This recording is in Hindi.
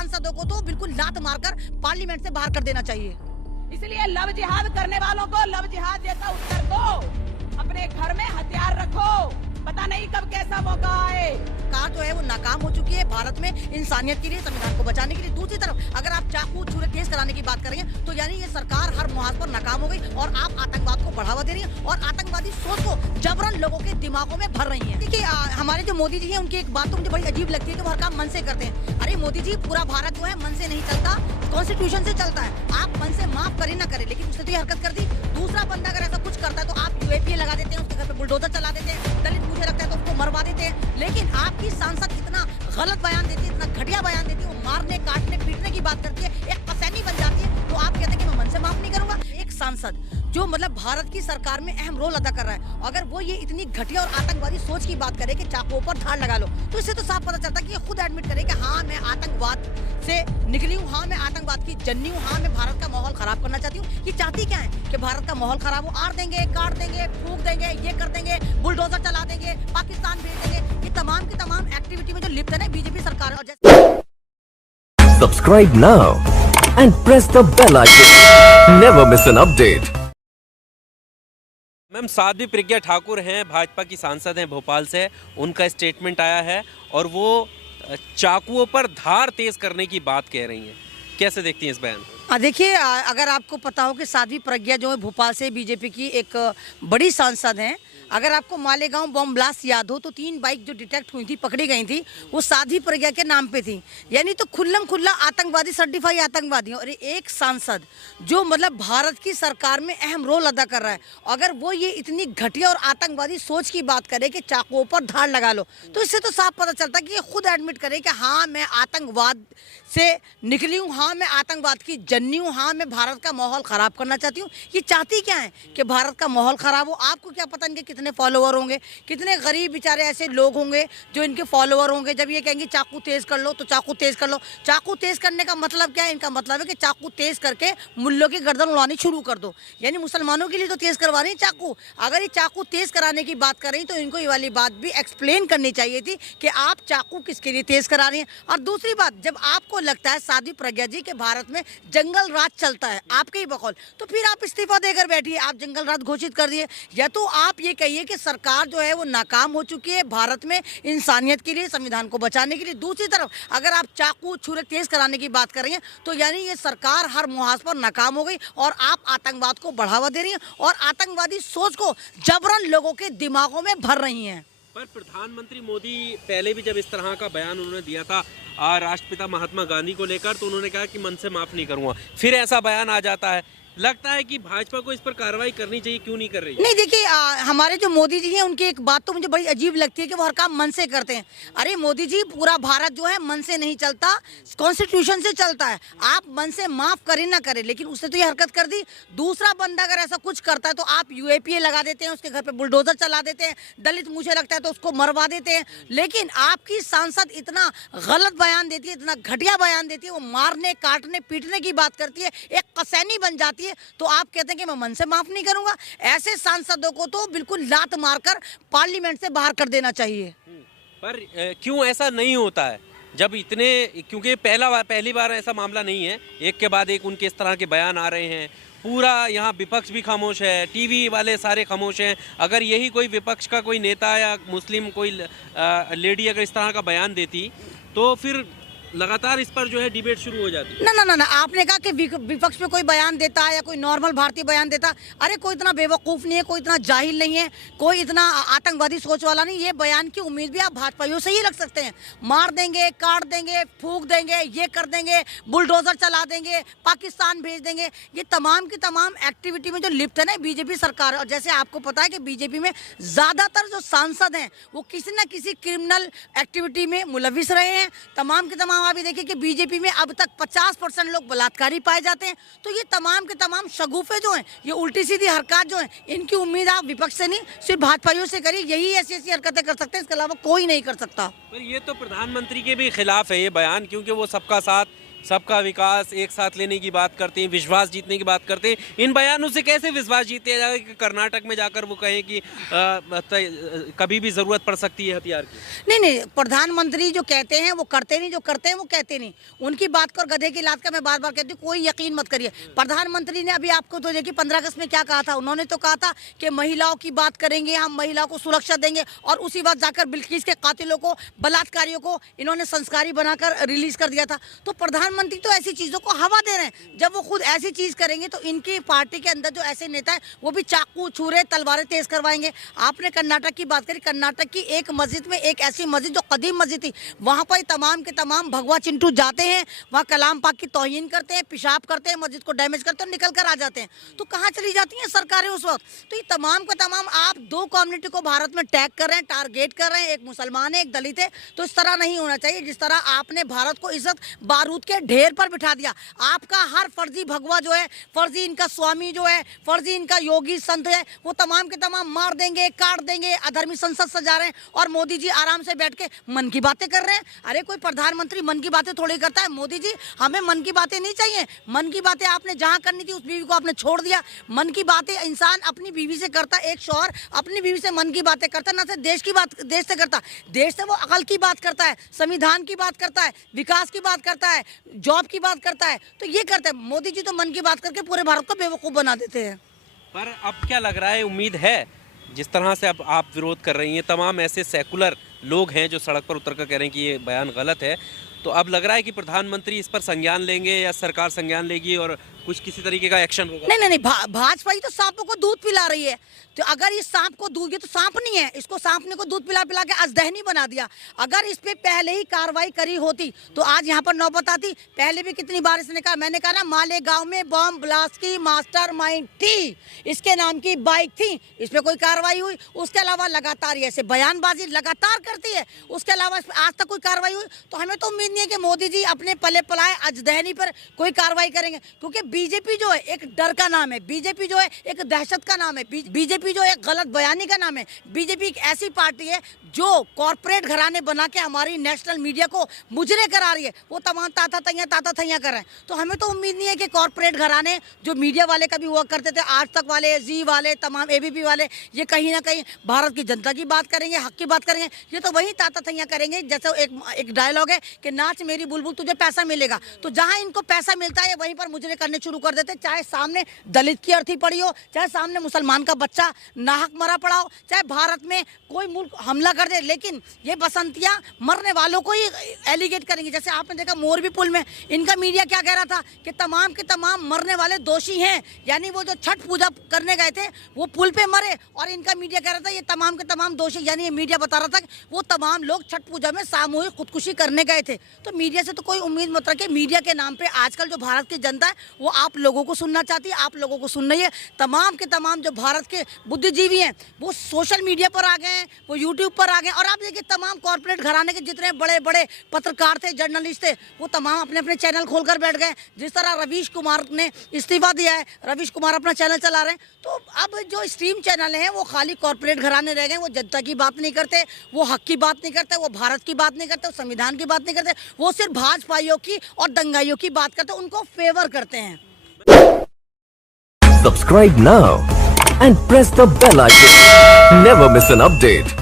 सांसदों को तो बिल्कुल लात मारकर पार्लियामेंट से बाहर कर देना चाहिए। इसलिए लव जिहाद करने वालों को लव जिहाद जैसा उत्तर दो। अपने घर में हथियार रखो, पता नहीं कब कैसा मौका आए। सरकार जो है वो नाकाम हो चुकी है भारत में इंसानियत के लिए, संविधान को बचाने के लिए। दूसरी तरफ अगर आप चाकू छुरे केस कराने की बात कर रही हैं तो यानी ये सरकार हर मुहाज पर नाकाम हो गई और आप आतंकवाद को बढ़ावा दे रही हैं और आतंकवादी सोच को जबरन लोगों के दिमागों में भर रही हैं। देखिए हमारे जो मोदी जी हैं उनकी एक बात तो मुझे बड़ी अजीब लगती है कि वो हर काम मन से करते हैं। अरे मोदी जी, पूरा भारत जो है मन से नहीं चलता, कॉन्स्टिट्यूशन से चलता है। आप मन से माफ करें ना करें, लेकिन उसने तो ये हरकत कर दी। दूसरा बंदा अगर ऐसा कुछ करता है तो आप यूएपीए लगा देते हैं, उसके घर पे बुलडोजर चला देते हैं, दलित मुझे लगता है तो उसको मरवा देते हैं। लेकिन आपकी सांसद इतना गलत बयान देती है, इतना घटिया बयान देती है, वो मारने काटने पीटने की बात करती है, एक कसैनी बन जाती है, तो आप कहते हैं कि मैं मन से माफ नहीं करूंगा। एक सांसद जो मतलब भारत की सरकार में अहम रोल अदा कर रहा है, अगर वो ये इतनी घटिया और आतंकवादी सोच की बात करे कि चाकुओं पर धार लगा लो, तो इससे तो साफ पता चलता है कि ये खुद एडमिट करे कि हाँ मैं आतंकवाद से निकली हूँ, हाँ मैं आतंकवाद की जननी हूँ, हाँ मैं भारत का माहौल खराब करना चाहती हूँ। ये चाहती क्या है कि भारत का माहौल खराब हो, आड़ देंगे, काट देंगे, फूंक देंगे, ये कर देंगे, बुलडोजर चला देंगे, पाकिस्तान भेज देंगे। ये तमाम की तमाम एक्टिविटी में जो लिप्त है ना बीजेपी सरकार। और Subscribe now and press the bell icon. Never miss an update. Ma'am, Sadhvi Pragya Thakur हैं, भाजपा की सांसद हैं भोपाल से। उनका स्टेटमेंट आया है और वो चाकुओं पर धार तेज करने की बात कह रही हैं। कैसे देखती हैं इस बयान को? देखिए अगर आपको पता हो कि साध्वी प्रज्ञा जो है भोपाल से बीजेपी की एक बड़ी सांसद हैं, अगर आपको मालेगांव बम ब्लास्ट याद हो तो 3 बाइक जो डिटेक्ट हुई थी, पकड़ी गई थी, वो साध्वी प्रज्ञा के नाम पे थी। यानी तो खुल्लम खुल्ला आतंकवादी, सर्टिफाइड आतंकवादी। और एक सांसद जो मतलब भारत की सरकार में अहम रोल अदा कर रहा है, अगर वो ये इतनी घटिया और आतंकवादी सोच की बात करे कि चाकुओं पर धार लगा लो, तो इससे तो साफ पता चलता है कि ये खुद एडमिट करे कि हाँ मैं आतंकवाद से निकली हूँ, हाँ मैं आतंकवाद की जननी हूँ, हाँ मैं भारत का माहौल खराब करना चाहती हूँ। ये चाहती क्या है कि भारत का माहौल खराब हो। आपको क्या पता इनके कितने फॉलोवर होंगे, कितने गरीब बेचारे ऐसे लोग होंगे जो इनके फॉलोवर होंगे। जब ये कहेंगे चाकू तेज कर लो तो चाकू तेज कर लो। चाकू तेज करने का मतलब क्या है? इनका मतलब है कि चाकू तेज करके मुल्लों की गर्दन उड़ानी शुरू कर दो। यानी मुसलमानों के लिए तो तेज करवा रही चाकू। अगर ये चाकू तेज कराने की बात कर रही तो इनको ये वाली बात भी एक्सप्लेन करनी चाहिए थी कि आप चाकू किसके लिए तेज करा रही हैं। और दूसरी बात, जब आपको लगता है साध्वी प्रज्ञा जी के भारत में जंगल राज चलता है आपके ही बकौल, तो फिर आप इस्तीफा देकर बैठिए। आप जंगल राज घोषित कर दिए, या तो आप ये कहिए कि सरकार जो है वो नाकाम हो चुकी है भारत में इंसानियत के लिए, संविधान को बचाने के लिए। दूसरी तरफ अगर आप चाकू छुरे तेज कराने की बात कर रही हैं तो यानी ये सरकार हर मुहाज पर नाकाम हो गई और आप आतंकवाद को बढ़ावा दे रही हैं और आतंकवादी सोच को जबरन लोगों के दिमागों में भर रही हैं। पर प्रधानमंत्री मोदी पहले भी जब इस तरह का बयान उन्होंने दिया था राष्ट्रपिता महात्मा गांधी को लेकर, तो उन्होंने कहा कि मन से माफ नहीं करूंगा। फिर ऐसा बयान आ जाता है। लगता है कि भाजपा को इस पर कार्रवाई करनी चाहिए, क्यों नहीं कर रही? नहीं देखिए हमारे जो मोदी जी हैं उनकी एक बात तो मुझे बड़ी अजीब लगती है कि वो हर काम मन से करते हैं। अरे मोदी जी, पूरा भारत जो है मन से नहीं चलता, कॉन्स्टिट्यूशन से चलता है। आप मन से माफ करें ना करें, लेकिन उसने तो ये हरकत कर दी। दूसरा बंदा अगर ऐसा कुछ करता है तो आप यूएपीए लगा देते हैं, उसके घर पे बुलडोजर चला देते हैं, दलित मुझे लगता है तो उसको मरवा देते हैं। लेकिन आपकी सांसद इतना गलत बयान देती है, इतना घटिया बयान देती है, वो मारने काटने पीटने की बात करती है, एक कसैनी बन जाती है, तो आप कहते हैं कि मैं मन से माफ नहीं करूंगा। ऐसे सांसदों को तो बिल्कुल लात मारकर पार्लियामेंट से बाहर कर देना चाहिए। पर क्यों ऐसा नहीं होता है जब इतने, क्योंकि पहली बार ऐसा मामला नहीं है, एक के बाद एक उनके इस तरह के बयान आ रहे हैं। पूरा यहाँ विपक्ष भी खामोश है, टीवी वाले सारे खामोश हैं। अगर यही कोई विपक्ष का कोई नेता या मुस्लिम कोई लेडी अगर इस तरह का बयान देती तो फिर लगातार इस पर जो है डिबेट शुरू हो जाती है। ना आपने कहा कि विपक्ष पे कोई बयान देता है या कोई नॉर्मल भारतीय बयान देता। अरे कोई इतना बेवकूफ़ नहीं है, कोई इतना जाहिल नहीं है, कोई इतना आतंकवादी सोच वाला नहीं। ये बयान की उम्मीद भी आप भाजपाइयों से ही रख सकते हैं। मार देंगे, काट देंगे, फूंक देंगे, ये कर देंगे, बुलडोजर चला देंगे, पाकिस्तान भेज देंगे। ये तमाम की तमाम एक्टिविटी में जो लिप्त है ना बीजेपी सरकार। और जैसे आपको पता है कि बीजेपी में ज़्यादातर जो सांसद हैं वो किसी न किसी क्रिमिनल एक्टिविटी में मुलविस रहे हैं। तमाम के तमाम अभी देखिए कि बीजेपी में अब तक 50% लोग बलात्कारी पाए जाते हैं। तो ये तमाम के तमाम शगुफे जो हैं, ये उल्टी सीधी हरकत जो हैं, इनकी उम्मीद आप विपक्ष से नहीं सिर्फ भाजपाइयों से करिए। यही ऐसी ऐसी हरकतें कर सकते हैं, इसके अलावा कोई नहीं कर सकता। पर ये तो प्रधानमंत्री के भी खिलाफ है ये बयान, क्योंकि वो सबका साथ सबका विकास एक साथ लेने की बात करते हैं, विश्वास जीतने की बात करते हैं। इन बयानों से कैसे विश्वास जीते जाएगा कि कर्नाटक में जाकर वो कहें कि कभी भी जरूरत पड़ सकती है हथियार की? नहीं, प्रधानमंत्री जो कहते हैं वो करते नहीं, जो करते हैं वो कहते नहीं। उनकी बात को और गधे की लात का मैं बार बार कहती हूँ, कोई यकीन मत करिए। प्रधानमंत्री ने अभी आपको तो देखिए 15 अगस्त में क्या कहा था, उन्होंने तो कहा था कि महिलाओं की बात करेंगे, हम महिलाओं को सुरक्षा देंगे, और उसी बात जाकर बिल्किस के कातिलों को, बलात्कारियों को इन्होंने संस्कारी बनाकर रिलीज कर दिया था। तो प्रधानमंत्री तो ऐसी चीजों को हवा दे रहे हैं। जब वो खुद ऐसी चीज करेंगे तो इनकी पार्टी के अंदर जो ऐसे नेता है वो भी चाकू छुरे तलवारें तेज करवाएंगे। आपने कर्नाटक की बात करी, कर्नाटक की एक मस्जिद में, एक ऐसी मस्जिद जो कदीम मस्जिद थी, वहां पर तमाम के तमाम भगवा चिंटू जाते हैं, वहां कलाम पाक की तौहीन करते हैं, पेशाब करते हैं, मस्जिद को डैमेज करते हैं, निकल कर आ जाते हैं। तो कहाँ चली जाती हैं सरकारें उस वक्त? तो ये तमाम का तमाम आप दो कम्युनिटी को भारत में टैग कर रहे हैं, टारगेट कर रहे हैं, एक मुसलमान है, एक दलित है। तो इस तरह नहीं होना चाहिए। जिस तरह आपने भारत को इस वक्त बारूद के ढेर पर बिठा दिया, आपका हर फर्जी भगवा जो है, फर्जी इनका स्वामी जो है, फर्जी इनका योगी संत है, वो तमाम के तमाम मार देंगे, काट देंगे, अधर्मी संसद सजा रहे हैं, और मोदी जी आराम से बैठ के मन की बातें कर रहे हैं। अरे कोई प्रधानमंत्री मन की बातें थोड़ी करता है। मोदी जी, हमें मन की बातें नहीं चाहिए। मन की बातें आपने जहां करनी थी उस बीवी को आपने छोड़ दिया। मन की बातें इंसान अपनी बीवी से करता, एक शौहर अपनी बीवी से मन की बातें करता, ना सिर्फ देश की बात देश से करता, देश से वो अकल की बात करता है, संविधान की बात करता है, विकास की बात करता है, जॉब की बात करता है। तो ये करते हैं। मोदी जी तो मन की बात करके पूरे भारत को बेवकूफ बना देते हैं। पर अब क्या लग रहा है, उम्मीद है जिस तरह से अब आप विरोध कर रही हैं, तमाम ऐसे सेकुलर लोग हैं जो सड़क पर उतर कर कह रहे हैं कि ये बयान गलत है, तो अब लग रहा है कि प्रधानमंत्री इस पर संज्ञान लेंगे या सरकार संज्ञान लेगी और कुछ किसी तरीके का एक्शन होगा? नहीं, भाजपा ही तो सांपों को दूध पिला रही है। तो अगर इस सांप को दूध, ये तो सांप नहीं है, इसको सांप को दूध पिला पिला के अजदहनी बना दिया। अगर इस पे पहले ही कार्रवाई करी होती तो आज यहाँ पर नौबत आती। पहले भी कितनी बार इसने कहा, मैंने कहा ना, मालेगांव में बॉम्ब ब्लास्ट की मास्टरमाइंड थी, इसके नाम की बाइक थी, इस पे कोई कार्रवाई हुई? उसके अलावा लगातार ये ऐसे बयानबाजी लगातार करती है, उसके अलावा आज तक कोई कार्रवाई हुई? तो हमें तो उम्मीद नहीं है कि मोदी जी अपने पले पलाए अजदहनी पर कोई कार्रवाई करेंगे, क्योंकि बीजेपी जो है एक डर का नाम है, बीजेपी जो है एक दहशत का नाम है, बीजेपी जो है एक गलत बयानी का नाम है। बीजेपी एक ऐसी पार्टी है जो कॉर्पोरेट घराने बना के हमारी नेशनल मीडिया को मुजरे करा रही है। वो तमाम ताता थैया कर रहे हैं। तो हमें तो उम्मीद नहीं है कि कॉर्पोरेट घराने जो मीडिया वाले कभी हुआ करते थे, आज तक वाले, जी वाले, तमाम एबीपी वाले, ये कहीं ना कहीं भारत की जनता की बात करेंगे, हक की बात करेंगे। ये तो वही ताता थैया करेंगे। जैसे एक डायलॉग है कि नाच मेरी बुलबुल तुझे पैसा मिलेगा। तो जहाँ इनको पैसा मिलता है वहीं पर मुजरे करने शुरू कर देते, चाहे सामने दलित की अर्थी पड़ी हो, चाहे सामने मुसलमान का बच्चा नाहक मरा पड़ा हो, चाहे भारत में कोई मुल्क हमला कर दे, लेकिन ये बसंतियां मरने वालों को ही एलिगेट करेंगी। जैसे आपने देखा मोरबी पुल में इनका मीडिया क्या कह रहा था कि तमाम के तमाम मरने वाले दोषी हैं, यानी वो जो छठ पूजा करने गए थे वो पुल पे मरे, और इनका मीडिया कह रहा था ये तमाम के तमाम दोषी, यानी ये मीडिया बता रहा था कि वो तमाम लोग छठ पूजा में सामूहिक खुदकुशी करने गए थे। तो मीडिया से तो कोई उम्मीद मत रखिए। मीडिया के नाम पे आजकल जो भारत की जनता है वो आप लोगों को सुनना चाहती है, आप लोगों को सुन रही है। तमाम के तमाम जो भारत के बुद्धिजीवी हैं वो सोशल मीडिया पर आ गए हैं, वो यूट्यूब पर आ गए। और आप देखिए तमाम कॉर्पोरेट घराने के जितने बड़े बड़े पत्रकार थे, जर्नलिस्ट थे, वो तमाम अपने अपने चैनल खोलकर बैठ गए। जिस तरह रवीश कुमार ने इस्तीफा दिया है, रवीश कुमार अपना चैनल चला रहे हैं। तो अब जो स्ट्रीम चैनल हैं वो खाली कॉर्पोरेट घराने रह गए। वो जनता की बात नहीं करते, वो हक की बात नहीं करते, वो भारत की बात नहीं करते, वो संविधान की बात नहीं करते, वो सिर्फ भाजपाइयों की और दंगाइयों की बात करते, उनको फेवर करते हैं। Subscribe now and press the bell icon. Never miss an update.